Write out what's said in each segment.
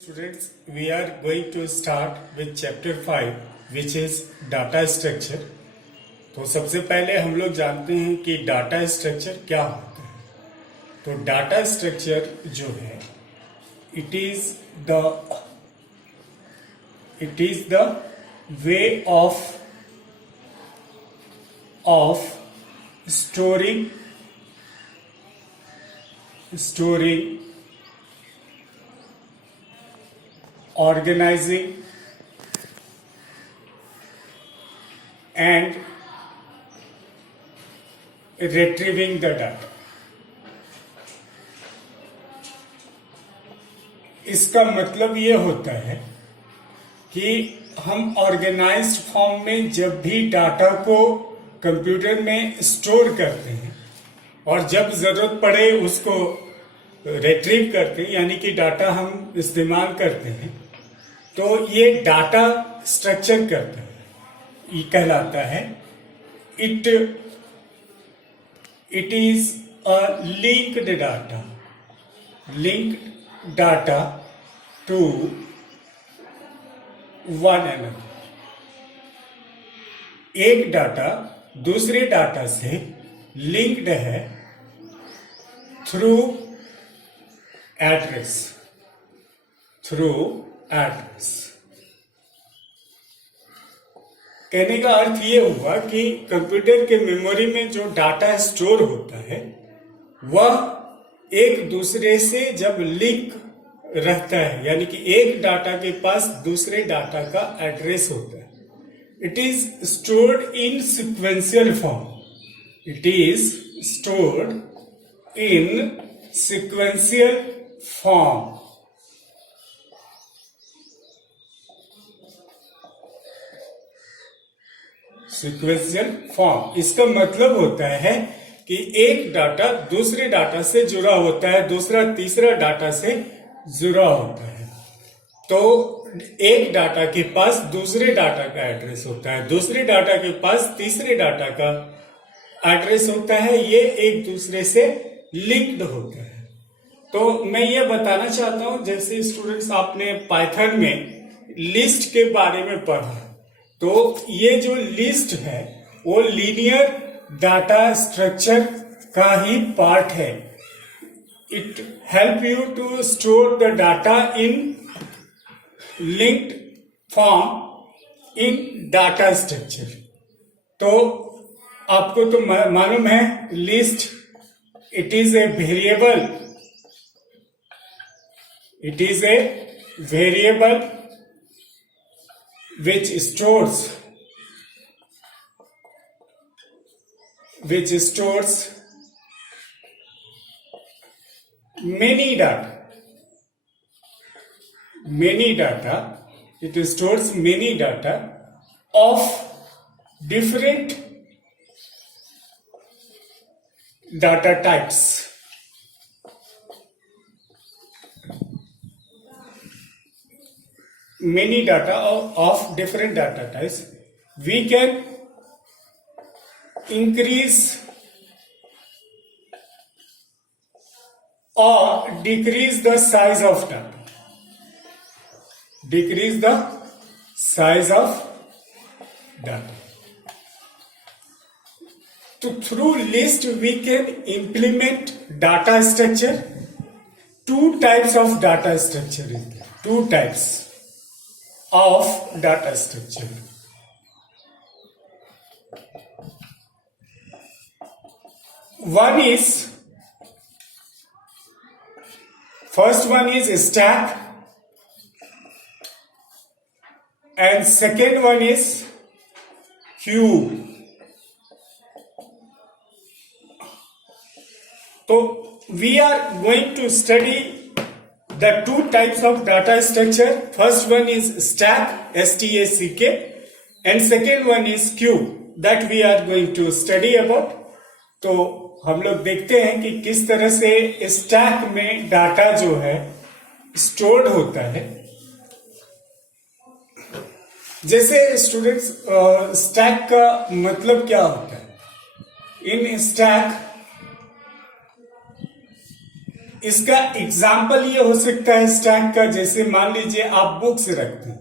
Students, we are going to start with chapter 5 which is data structure. तो सबसे पहले हम लोग जानते हैं कि डाटा स्ट्रक्चर क्या होता है. तो डाटा स्ट्रक्चर जो है it is the way of storing organizing and retrieving the data. इसका मतलब ये होता है कि हम ऑर्गेनाइज्ड फॉर्म में जब भी डाटा को कंप्यूटर में स्टोर करते हैं और जब जरूरत पड़े उसको रिट्रीव करते हैं, यानी कि डाटा हम इस्तेमाल करते हैं, तो ये डाटा स्ट्रक्चर करता है, ये कहलाता है. It is a linked data to one another. एक डाटा दूसरे डाटा से लिंक्ड है थ्रू एड्रेस. कहने का अर्थ ये हुआ कि कंप्यूटर के मेमोरी में जो डाटा स्टोर होता है वह एक दूसरे से जब लिंक रहता है, यानी कि एक डाटा के पास दूसरे डाटा का एड्रेस होता है. It is stored in sequential form. Sequential form इसका मतलब होता है कि एक डाटा दूसरे डाटा से जुड़ा होता है, दूसरा तीसरा डाटा से जुड़ा होता है. तो एक डाटा के पास दूसरे डाटा का एड्रेस होता है, दूसरे डाटा के पास तीसरे डाटा का एड्रेस होता है. ये एक दूसरे से लिंक्ड होता है. तो मैं ये बताना चाहता हूं, जैसे स्टूडेंट्स आपने पाइथन में लिस्ट के बारे में पढ़ा, तो ये जो लिस्ट है वो लीनियर डाटा स्ट्रक्चर का ही पार्ट है. It help you to store the data in linked form in data structure. तो आपको तो मालूम है list it is a variable which stores many data. It stores many data of different data types. Many data of different data types. We can increase or decrease the size of data. So through list we can implement data structure. Two types of data structure is there. Two types of data structure. First one is stack and second one is queue. So we are going to study the two types of data structure. First one is stack, S-T-A-C-K, and second one is queue that we are going to study about. तो हम लोग देखते हैं कि किस तरह से stack में डाटा जो है स्टोर्ड होता है. जैसे स्टूडेंट्स स्टैक का मतलब क्या होता है? इन स्टैक इसका एग्जाम्पल ये हो सकता है स्टैक का, जैसे मान लीजिए आप बुक्स रखते हैं,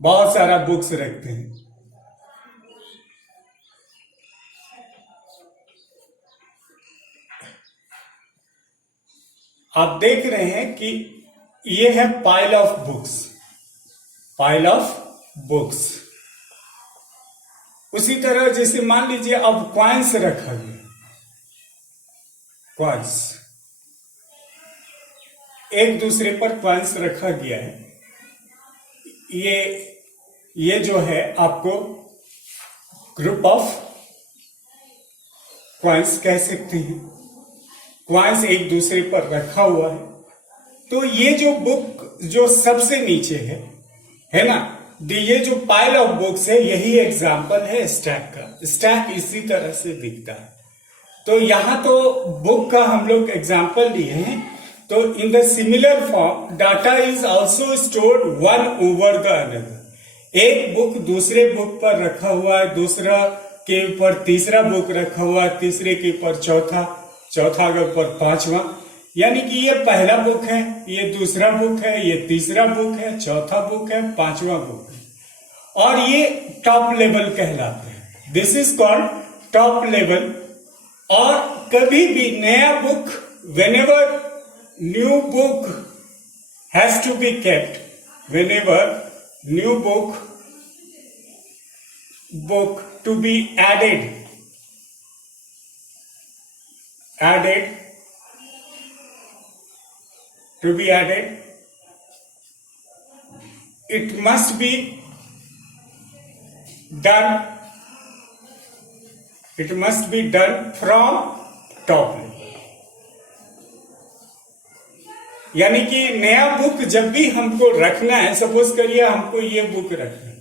बहुत सारा बुक्स रखते हैं, आप देख रहे हैं कि ये है pile of books, pile of books. उसी तरह जैसे मान लीजिए अब कॉइन्स रखा गया, कॉइन्स एक दूसरे पर कॉइन्स रखा गया है, ये जो है आपको ग्रुप ऑफ कॉइन्स कह सकते हैं। कॉइन्स एक दूसरे पर रखा हुआ है, तो ये जो बुक जो सबसे नीचे है ना, ये जो पाइल ऑफ बुक्स है, यही एग्जाम्पल है स्टैक का। स्टैक इसी तरह से दिखता है। तो यहां तो बुक का हम लोग एग्जाम्पल लिए हैं। तो in the similar form data is also stored one over the another. एक बुक दूसरे बुक पर रखा हुआ है, दूसरा के ऊपर तीसरा बुक रखा हुआ है, तीसरे के ऊपर चौथा, चौथा के ऊपर पांचवा, यानी कि ये पहला बुक है, ये दूसरा बुक है, ये तीसरा बुक है, चौथा बुक है, पांचवा बुक है, और ये टॉप लेवल कहलाते हैं। This is called top level. और कभी भी नया book, whenever new book has to be kept, whenever new book to be added to be added, it must be done from top level। यानी कि नया book जब भी हमको रखना है, सपोज करिए हमको ये बुक रखना है,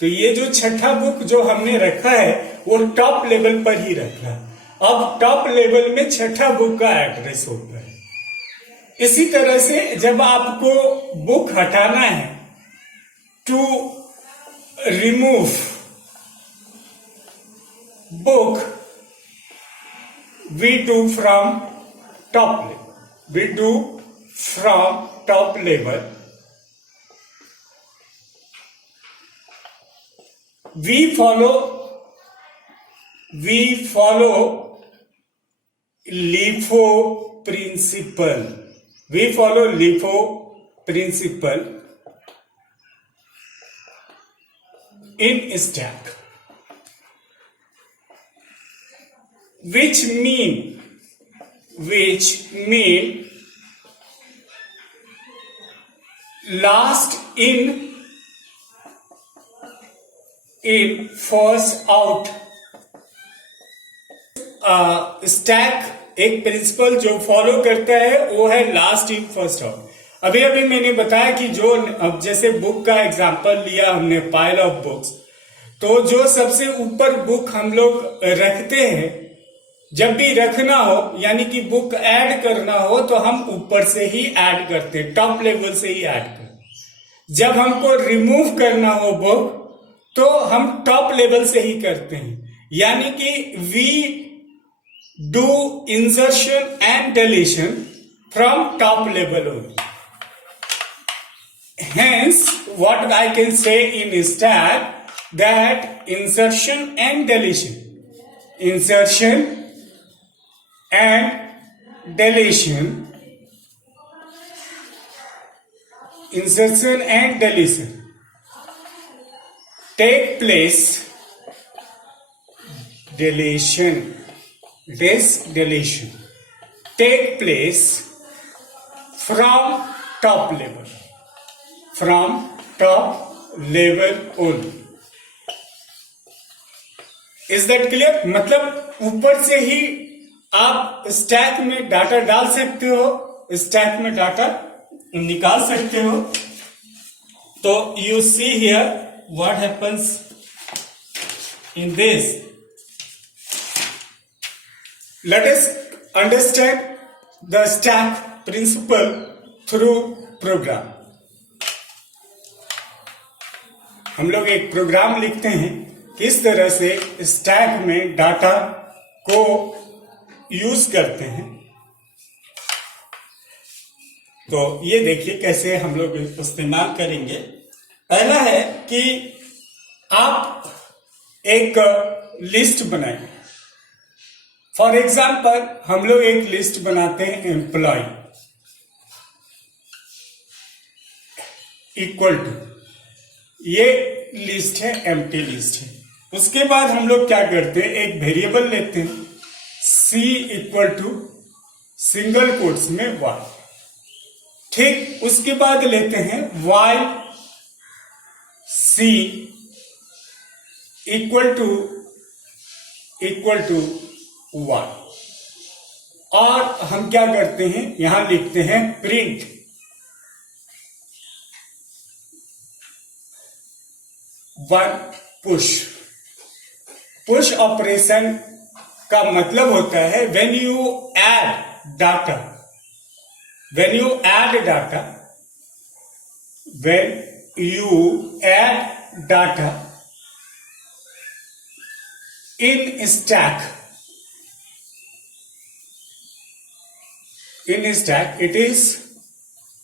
तो ये जो छठा बुक जो हमने रखा है वो टॉप लेवल पर ही रखना है। अब टॉप लेवल में छठा बुक का एड्रेस होता है। इसी तरह से जब आपको बुक हटाना है, to remove book, we do from top level, we follow LIFO principle, in stack, which mean last in first out। Stack एक प्रिंसिपल जो फॉलो करता है वो है लास्ट इन फर्स्ट आउट। अभी मैंने बताया कि जो, अब जैसे बुक का एग्जांपल लिया हमने, पाइल ऑफ बुक्स, तो जो सबसे ऊपर बुक हम लोग रखते हैं, जब भी रखना हो यानी कि बुक ऐड करना हो तो हम ऊपर से ही ऐड करते हैं, टॉप लेवल से ही ऐड करते हैं। जब हमको रिमूव करना हो बुक तो हम टॉप लेवल से ही करते हैं, यानी कि we do insertion and deletion from top level only. Hence, what I can say in stack, that insertion and deletion take place, deletion take place from top level only। Is that clear? मतलब ऊपर से ही आप stack में data डाल सकते हो, stack में data निकाल सकते हो। तो you see here what happens in this. Let us understand the stack principle through program. हम लोग एक प्रोग्राम लिखते हैं, किस तरह से स्टैक में डाटा को यूज करते हैं। तो ये देखिए कैसे हम लोग इस्तेमाल करेंगे। पहला है कि आप एक लिस्ट बनाइए। फॉर एग्जाम्पल हम लोग एक लिस्ट बनाते हैं, एम्प्लॉय इक्वल टू, ये लिस्ट है, एम्प्टी लिस्ट है। उसके बाद हम लोग क्या करते हैं, एक वेरिएबल लेते हैं, C equal to single quotes में y। ठीक, उसके बाद लेते हैं y C equal to y, और हम क्या करते हैं, यहां लिखते हैं प्रिंट वन पुश ऑपरेशन का मतलब होता है when you add data, when you add data in stack, it is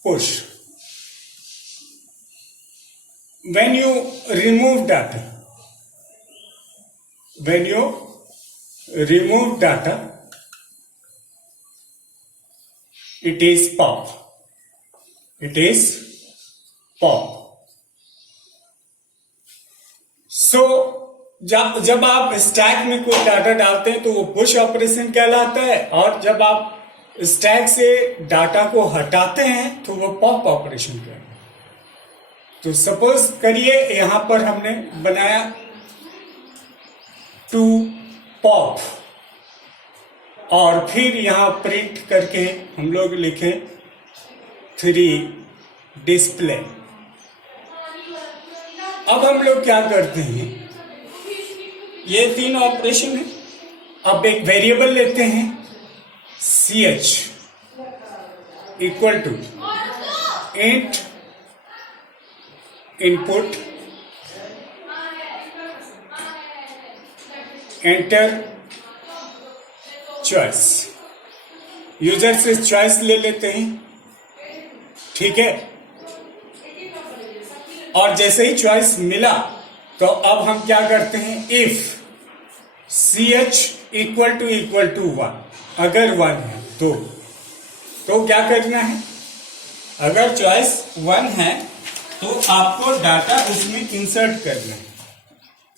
push. When you remove data, it is pop. So जब आप स्टैक में कोई डाटा डालते हैं तो वो पुश ऑपरेशन कहलाता है, और जब आप स्टैक से डाटा को हटाते हैं तो वो पॉप ऑपरेशन कहलाता है। तो सपोज करिए यहां पर हमने बनाया टू पॉप, और फिर यहां प्रिंट करके हम लोग लिखे 3 डिस्प्ले। अब हम लोग क्या करते हैं, ये 3 ऑपरेशन है। अब एक वेरिएबल लेते हैं ch equal to int input enter choice. User से चॉइस ले लेते हैं, ठीक है। और जैसे ही चॉइस मिला तो अब हम क्या करते हैं, इफ ch इक्वल टू 1, अगर 1 है तो क्या करना है, अगर चॉइस 1 है तो आपको डाटा उसमें इंसर्ट करना है।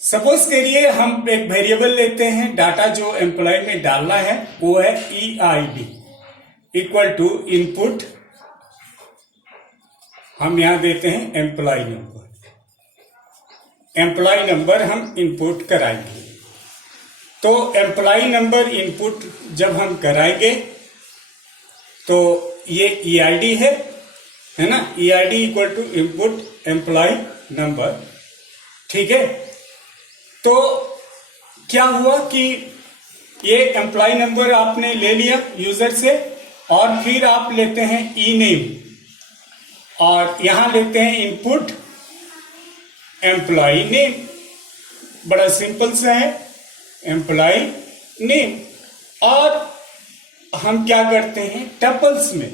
सपोज करिए हम एक वेरिएबल लेते हैं, डाटा जो एम्प्लॉय में डालना है वो है EID इक्वल टू इनपुट, हम यहां देते हैं एम्प्लॉय नंबर हम इनपुट कराएंगे। तो एम्प्लॉय नंबर इनपुट जब हम कराएंगे तो ये EID है ना, EID equal to input employ number, ठीक है। तो क्या हुआ कि ये एम्प्लॉय नंबर आपने ले लिया यूजर से, और फिर आप लेते हैं e-name, और यहां लेते हैं इनपुट एम्प्लॉय नेम, बड़ा सिंपल सा है, एम्प्लॉय नेम। और हम क्या करते हैं, टपल्स में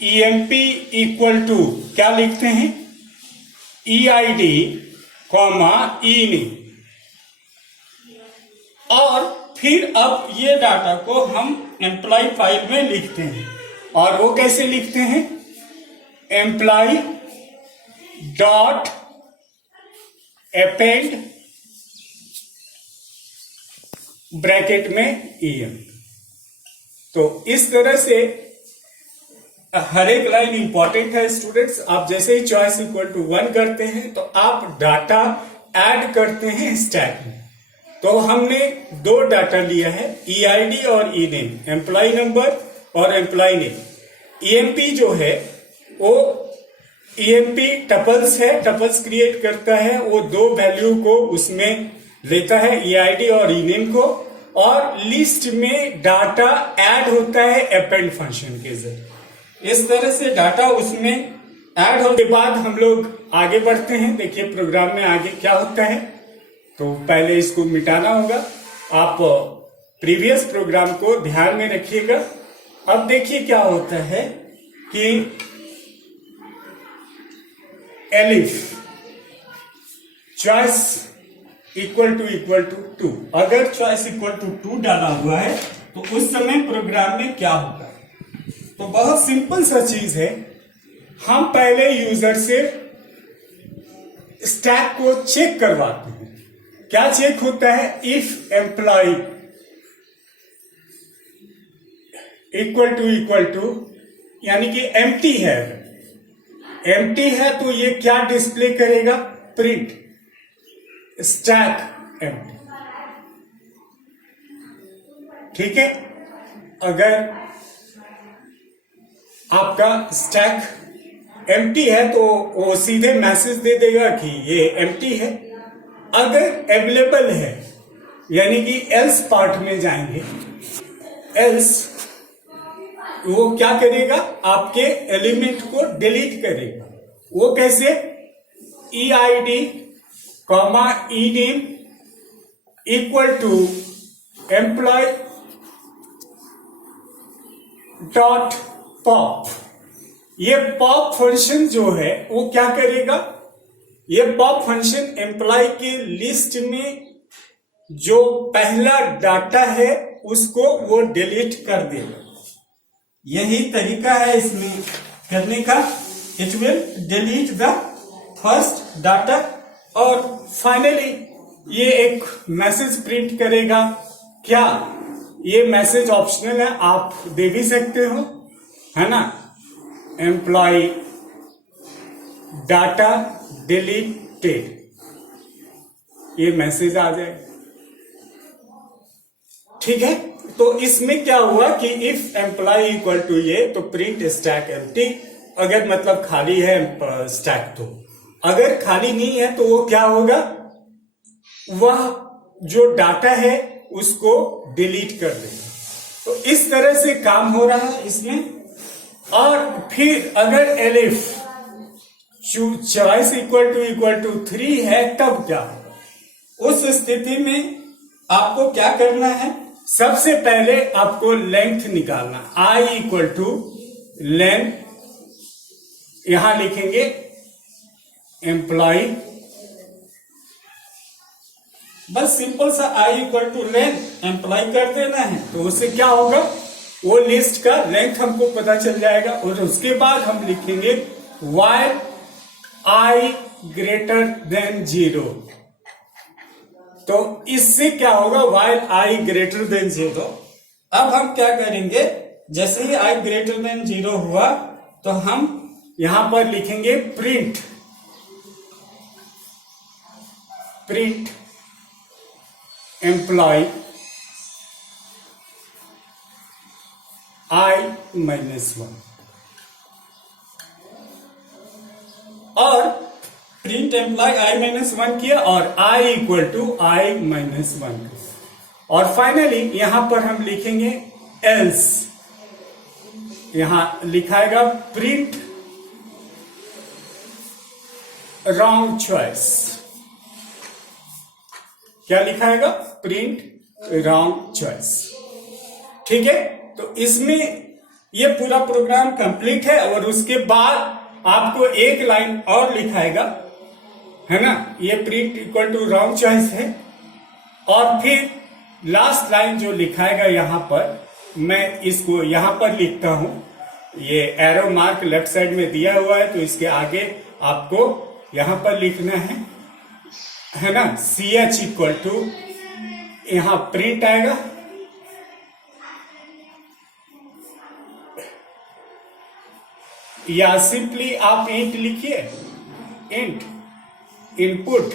emp इक्वल टू क्या लिखते हैं, EID कॉमा e-name, और फिर अब ये डाटा को हम एम्प्लॉय फाइल में लिखते हैं। और वो कैसे लिखते हैं, एम्प्लॉय डॉट अपेंड ब्रैकेट में em। तो इस तरह से हर एक लाइन इंपॉर्टेंट है स्टूडेंट्स। आप जैसे ही चॉइस इक्वल टू 1 करते हैं तो आप डाटा ऐड करते हैं स्टैक में। तो हमने 2 डाटा लिया है, EID और e-name, एम्प्लॉय नंबर और एम्प्लॉय नेम। EMP जो है वो EMP टपल्स है, टपल्स क्रिएट करता है, वो 2 वैल्यू को उसमें लेता है, EID और e-name को, और लिस्ट में डाटा ऐड होता है अपेंड फंक्शन के जरिए। इस तरह से डाटा उसमें ऐड होने के बाद हम लोग आगे बढ़ते हैं। देखिए प्रोग्राम में आगे क्या होता है। तो पहले इसको मिटाना होगा, आप प्रीवियस प्रोग्राम को ध्यान में रखिएगा। अब देखिए क्या होता है कि एलिफ चॉइस इक्वल टू 2, अगर चॉइस इक्वल टू 2 डाला हुआ है तो उस समय प्रोग्राम में क्या होगा। तो बहुत सिंपल सा चीज है, हम पहले यूजर से स्टैक को चेक करवाते हैं। क्या चेक होता है, इफ एम्प्लॉय इक्वल टू यानी कि एम्प्टी है, एम्प्टी है तो ये क्या डिस्प्ले करेगा, प्रिंट स्टैक एम्प्टी। ठीक है, अगर आपका स्टैक एम्प्टी है तो वो सीधे मैसेज दे देगा कि ये एम्प्टी है। अगर अवेलेबल है यानी कि एल्स पार्ट में जाएंगे, एल्स वो क्या करेगा, आपके एलिमेंट को डिलीट करेगा। वो कैसे, EID comma ENAME equal to employ dot pop. ये पॉप फंक्शन जो है वो क्या करेगा, ये पॉप फंक्शन एम्प्लॉय के लिस्ट में जो पहला डाटा है उसको वो डिलीट कर देगा। यही तरीका है इसमें करने का, it will delete the first data और फाइनली ये एक मैसेज प्रिंट करेगा। क्या ये मैसेज ऑप्शनल है, आप दे भी सकते हो, है ना, एम्प्लॉय डाटा डिलीटेड, ये मैसेज आ जाए। ठीक है, तो इसमें क्या हुआ कि इफ एम्प्लॉय इक्वल टू ये तो प्रिंट स्टैक एम्प्टी, अगर मतलब खाली है स्टैक तो, अगर खाली नहीं है तो वो क्या होगा, वह जो डाटा है उसको डिलीट कर देगा। तो इस तरह से काम हो रहा है इसमें। और फिर अगर एलिफ चॉइस इक्वल टू 3 है तब क्या होगा, उस स्थिति में आपको क्या करना है, सबसे पहले आपको लेंथ निकालना, I इक्वल टू लेंथ, यहां लिखेंगे एम्प्लॉय, बस सिंपल सा I equal to length employ कर देना है। तो उससे क्या होगा, वो लिस्ट का लेंथ हमको पता चल जाएगा। और उसके बाद हम लिखेंगे while I greater than 0। तो इससे क्या होगा, while I greater than 0। अब हम क्या करेंगे, जैसे ही I greater than 0 हुआ तो हम यहां पर लिखेंगे प्रिंट एम्प्लॉय I-1 और प्रिंट एम्प्लॉय I-1 किया और I इक्वल टू I-1 और फाइनली यहां पर हम लिखेंगे एल्स, यहां लिखाएगा प्रिंट रॉन्ग चॉइस। क्या लिखाएगा, प्रिंट रॉन्ग चॉइस। ठीक है, तो इसमें ये पूरा प्रोग्राम कंप्लीट है और उसके बाद आपको एक लाइन और लिखाएगा, है ना, ये print equal to wrong choice है। और फिर लास्ट लाइन जो लिखाएगा यहां पर, मैं इसको यहां पर लिखता हूं, ये एरो मार्क लेफ्ट साइड में दिया हुआ है, तो इसके आगे आपको यहां पर लिखना है ना, CH इक्वल टू, यहां प्रिंट आएगा, या सिंपली आप इंट लिखिए, इंट इनपुट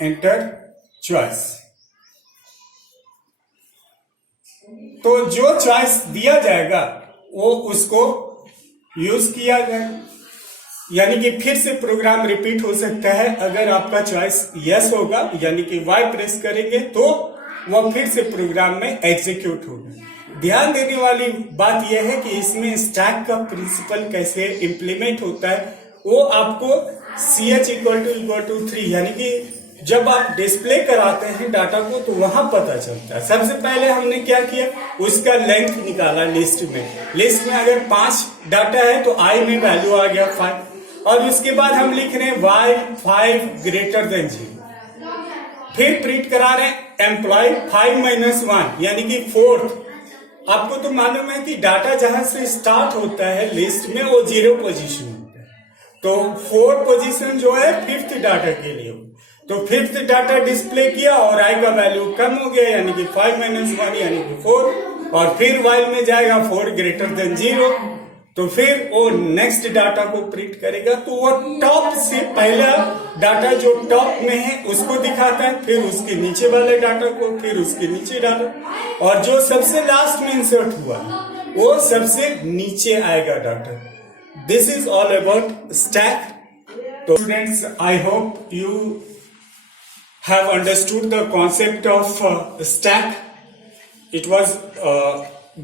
एंटर चॉइस। तो जो चॉइस दिया जाएगा वो उसको यूज किया जाएगा, यानी कि फिर से प्रोग्राम रिपीट हो सकता है। अगर आपका चॉइस यस होगा यानी कि Y प्रेस करेंगे तो वह फिर से प्रोग्राम में एग्जीक्यूट होगा। ध्यान देने वाली बात यह है कि इसमें स्टैक का प्रिंसिपल कैसे इंप्लीमेंट होता है, वो आपको CH इक्वल टू 3 यानी कि जब आप डिस्प्ले कराते हैं डाटा को तो वहां पता चलता है। सबसे पहले हमने क्या किया, उसका लेंथ निकाला लिस्ट में अगर 5 डाटा है तो आई में वैल्यू आ गया 5, और उसके बाद हम लिख रहे हैं वाई 5 ग्रेटर देन 0। फिर प्रिंट करा रहे हैं एम्प्लॉय 5 - 1 यानी कि 4th। आपको तो मालूम है कि डाटा जहां से स्टार्ट होता है लिस्ट में वो 0 पोजीशन होता है, तो 4 पोजीशन जो है 5th डाटा के लिए, तो 5th डाटा डिस्प्ले किया और आई का वैल्यू कम हो गया यानी कि 5 - 1 यानी कि 4, और फिर वाइल में जाएगा 4 ग्रेटर देन 0, तो फिर वो नेक्स्ट डाटा को प्रिंट करेगा। तो वो टॉप से पहला डाटा जो टॉप में है उसको दिखाता है, फिर उसके नीचे वाले डाटा को, फिर उसके नीचे डाटा, और जो सबसे लास्ट में इंसर्ट हुआ वो सबसे नीचे आएगा data. This is all about stack. तो students, I hope you have understood the concept of stack. It was a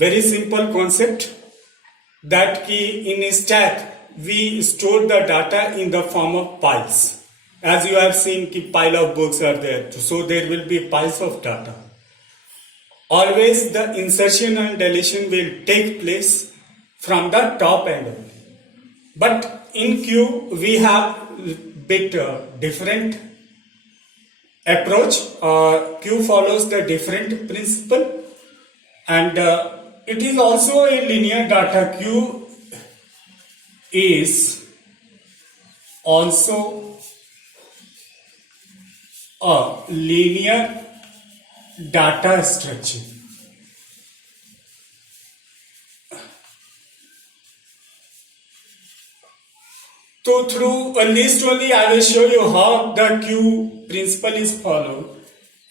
very simple concept that key in a stack we store the data in the form of piles. As you have seen, ki pile of books are there, so there will be piles of data. Always the insertion and deletion will take place from the top end. But in Q we have bit different approach. Q follows the different principle, and it is also a linear data. Q is also a linear data structure. So through a list only I will show you how the Q principle is followed.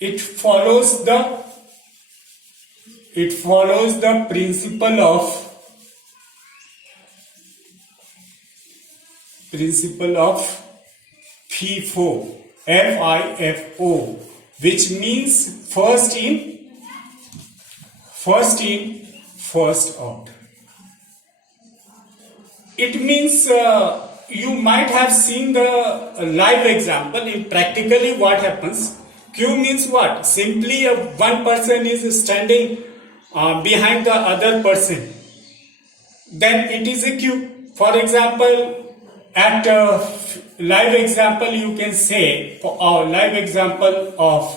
It follows the principle of FIFO, FIFO, which means first in, first out. It means you might have seen the live example. In practically what happens, Q means what? Simply one person is standing behind the other person, then it is a Q. For example, at live example you can say, for our live example of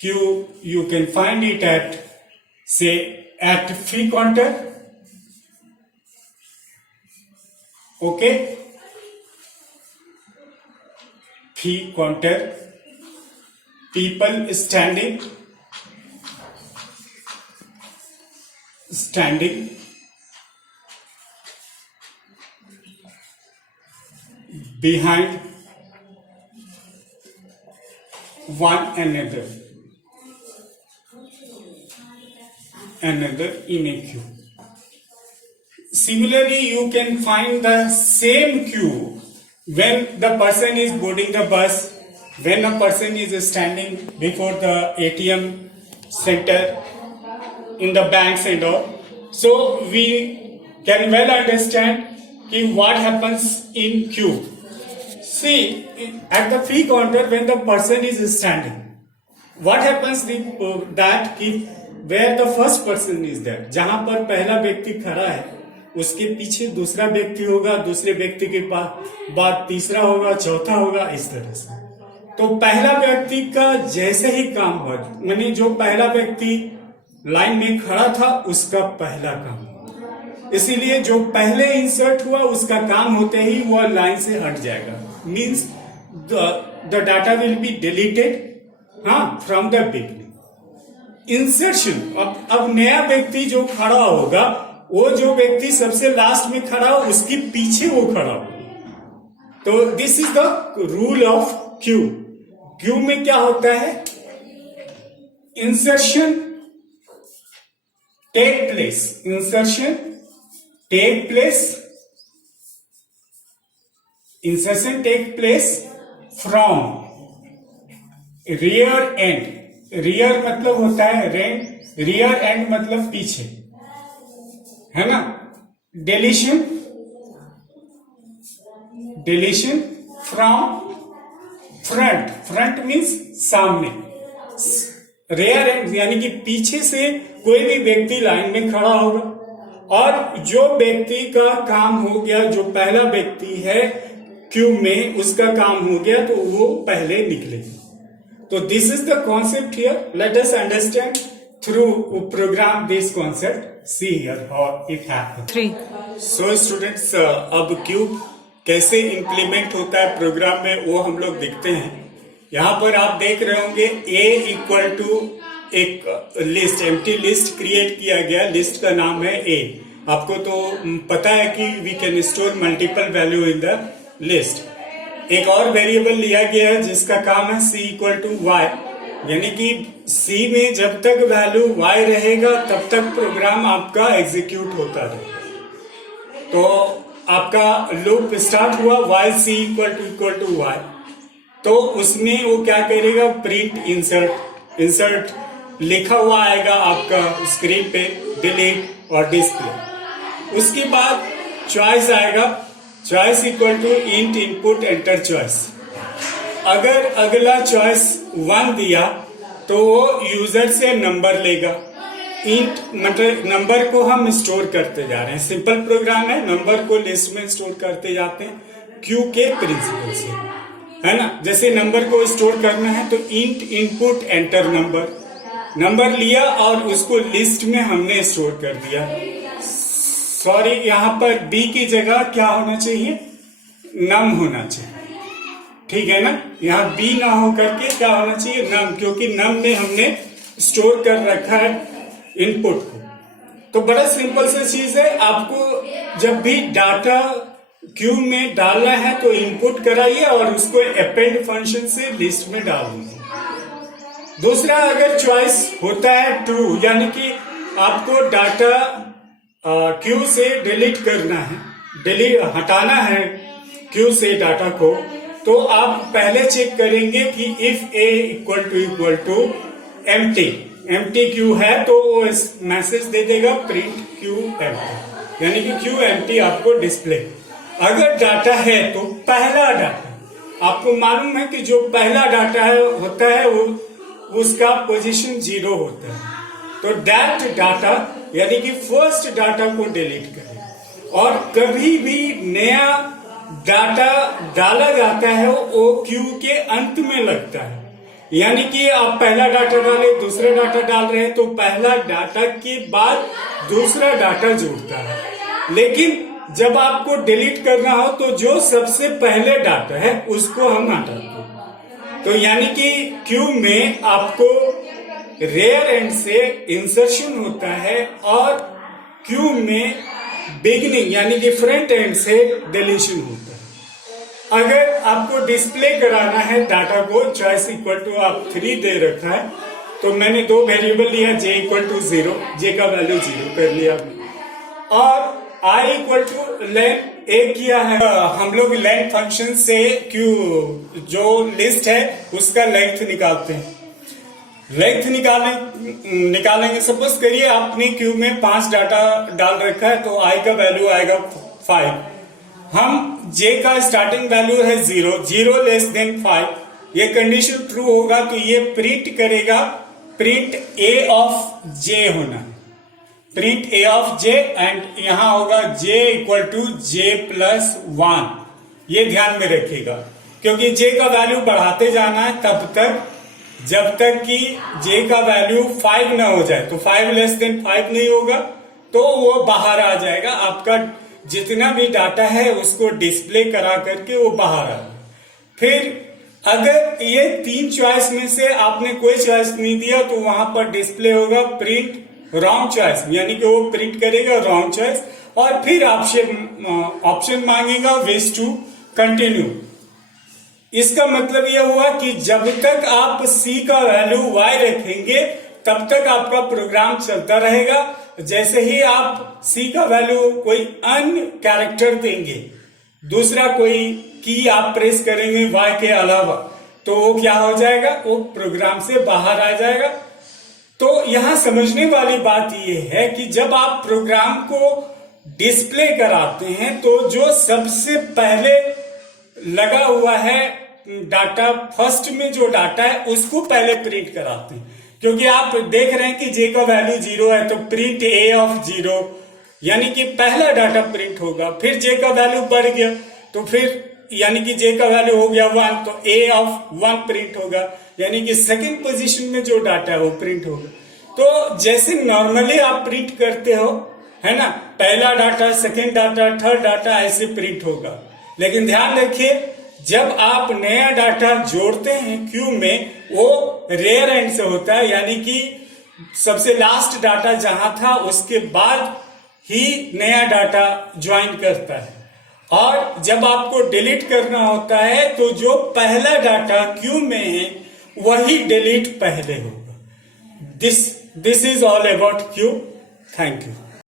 Q you can find it at, say, at free counter. Okay, free counter, people standing behind one another in a queue. Similarly, you can find the same queue when the person is boarding the bus, when a person is standing before the ATM center, in the banks and all. So we can well understand what happens in queue. See, at the free counter when the person is standing, what happens that where the first person is there, जहां पर पहला व्यक्ति खड़ा है उसके पीछे दूसरा व्यक्ति होगा, दूसरे व्यक्ति के बाद तीसरा होगा, चौथा होगा, इस तरह से। तो पहला व्यक्ति का जैसे ही काम हुआ, माने जो पहला व्यक्ति लाइन में खड़ा था उसका पहला काम, इसीलिए जो पहले इंसर्ट हुआ उसका काम होते ही वो लाइन से हट जाएगा, means the data will be deleted from the beginning. Insertion, अब नया व्यक्ति जो खड़ा होगा, वो जो व्यक्ति सबसे लास्ट में खड़ा हो उसके पीछे वो खड़ा हो। तो this is the rule of queue. Queue में क्या होता है, insertion take place from rear end. Rear मतलब होता है रियर एंड मतलब पीछे, है ना। डिलीशन फ्रॉम फ्रंट मीन्स सामने, रेयर एंड यानी कि पीछे से कोई भी व्यक्ति लाइन में खड़ा होगा और जो व्यक्ति का काम हो गया, जो पहला व्यक्ति है क्यू में उसका काम हो गया तो वो पहले निकले। तो this is the concept here, let us understand through program this concept, see here how it happens. So students, अब क्यू कैसे इंप्लीमेंट होता है प्रोग्राम में वो हम लोग देखते हैं। यहाँ पर आप देख रहे होंगे a इक्वल टू एक लिस्ट, एम्प्टी लिस्ट क्रिएट किया गया, लिस्ट का नाम है a। आपको तो पता है कि we can store multiple value in the list. एक और वेरिएबल लिया गया है जिसका काम है c इक्वल टू वाई, यानी कि c में जब तक वैल्यू y रहेगा तब तक प्रोग्राम आपका एग्जीक्यूट होता रहेगा। तो आपका लूप स्टार्ट हुआ y c equal to y, तो उसमें वो क्या करेगा, प्रिंट इंसर्ट लिखा हुआ आएगा आपका स्क्रीन पे, डिलीट और डिस्प्ले। उसके बाद चॉइस आएगा, choice equal to int input enter choice. अगर अगला चॉइस 1 दिया तो वो यूजर से नंबर लेगा। इंट मतलब नंबर को हम स्टोर करते जा रहे हैं, सिंपल प्रोग्राम है, नंबर को लिस्ट में स्टोर करते जाते हैं क्यू के प्रिंसिपल से, है ना। जैसे नंबर को स्टोर करना है तो इंट इनपुट एंटर नंबर लिया और उसको लिस्ट में हमने स्टोर कर दिया। सॉरी, यहाँ पर बी की जगह क्या होना चाहिए, नम होना चाहिए, ठीक है ना। यहाँ बी ना हो करके क्या होना चाहिए, नम, क्योंकि नम में हमने स्टोर कर रखा है इनपुट को। तो बड़ा सिंपल सा चीज है, आपको जब भी डाटा क्यू में डालना है तो इनपुट कराइए और उसको अपेंड फंक्शन से लिस्ट में डाल दीजिए। दूसरा, अगर चॉइस होता है ट्रू, यानी कि आपको डाटा क्यू से डिलीट करना है, हटाना है क्यू से डाटा को, तो आप पहले चेक करेंगे कि if A equal to empty queue है तो वो मैसेज दे देगा प्रिंट क्यू एम्प्टी, यानी कि क्यू एम्प्टी आपको डिस्प्ले। अगर डाटा है तो पहला डाटा, आपको मालूम है कि जो पहला डाटा है होता है वो उसका पोजीशन 0 होता है, तो दैट डाटा यानी कि फर्स्ट डाटा को डिलीट करें। और कभी भी नया डाटा डाला जाता है वो क्यू के अंत में लगता है, यानी कि आप पहला डाटा डाले, दूसरा डाटा डाल रहे हैं तो पहला डाटा के बाद दूसरा डाटा जुड़ता है। लेकिन जब आपको डिलीट करना हो तो जो सबसे पहले डाटा है उसको हम हटाते हैं। तो यानी कि क्यू में आपको रेयर एंड से इंसर्शन होता है और क्यू में बिगिनिंग यानी कि फ्रंट एंड से डिलीशन होता है। अगर आपको डिस्प्ले कराना है डाटा को, चॉइस इक्वल टू आप 3 दे रखा है, तो मैंने 2 वेरिएबल लिया, जे इक्वल टू 0, जे का वैल्यू 0 कर लिया, और आई इक्वल टू लेन ए किया है। हम लोग लेंथ फंक्शन से क्यू जो लिस्ट है उसका लेंथ निकालते हैं। लेंथ निकालेंगे, सपोज करिए आपने क्यू में 5 डाटा डाल रखा है तो आई का वैल्यू आएगा 5। हम जे का स्टार्टिंग वैल्यू है 0 लेस देन 5, ये कंडीशन ट्रू होगा तो ये प्रिंट करेगा, प्रिंट ए ऑफ जे होना, print A of J, and यहां होगा J equal to J plus 1। ये ध्यान में रखिएगा क्योंकि जे का वैल्यू बढ़ाते जाना है तब तक जब तक कि जे का वैल्यू 5 ना हो जाए। तो 5 लेस देन 5 नहीं होगा तो वो बाहर आ जाएगा, आपका जितना भी डाटा है उसको डिस्प्ले करा करके वो बाहर आ। फिर अगर ये 3 चॉइस में से आपने कोई चॉइस नहीं दिया तो वहां पर डिस्प्ले होगा प्रिंट रॉन्ग चॉइस, यानी कि वो प्रिंट करेगा रॉन्ग चॉइस और फिर ऑप्शन मांगेगा विश टू कंटिन्यू। इसका मतलब यह हुआ कि जब तक आप सी का वैल्यू वाई रखेंगे तब तक आपका प्रोग्राम चलता रहेगा। जैसे ही आप सी का वैल्यू कोई अन्य कैरेक्टर देंगे, दूसरा कोई की आप प्रेस करेंगे वाई के अलावा, तो वो क्या हो जाएगा, वो प्रोग्राम से बाहर आ जाएगा। तो यहां समझने वाली बात यह है कि जब आप प्रोग्राम को डिस्प्ले कराते हैं तो जो सबसे पहले लगा हुआ है डाटा फर्स्ट में जो डाटा है उसको पहले प्रिंट कराते हैं, क्योंकि आप देख रहे हैं कि जे का वैल्यू 0 है तो प्रिंट ए ऑफ 0, यानी कि पहला डाटा प्रिंट होगा। फिर जे का वैल्यू बढ़ गया तो फिर यानी कि जे का वैल्यू हो गया 1 तो ए ऑफ 1 प्रिंट होगा, यानी कि सेकंड पोजीशन में जो डाटा है वो प्रिंट होगा। तो जैसे नॉर्मली आप प्रिंट करते हो, है ना, पहला data, second data, third data ऐसे प्रिंट होगा। लेकिन ध्यान रखिए, जब आप नया डाटा जोड़ते हैं क्यू में, वो रेयर एंड से होता है, यानी कि सबसे लास्ट डाटा जहां था उसके बाद ही नया डाटा ज्वाइन करता है। और जब आपको डिलीट करना होता है तो जो पहला डाटा क्यू में है वही डिलीट पहले होगा। This is all about Q. Thank you.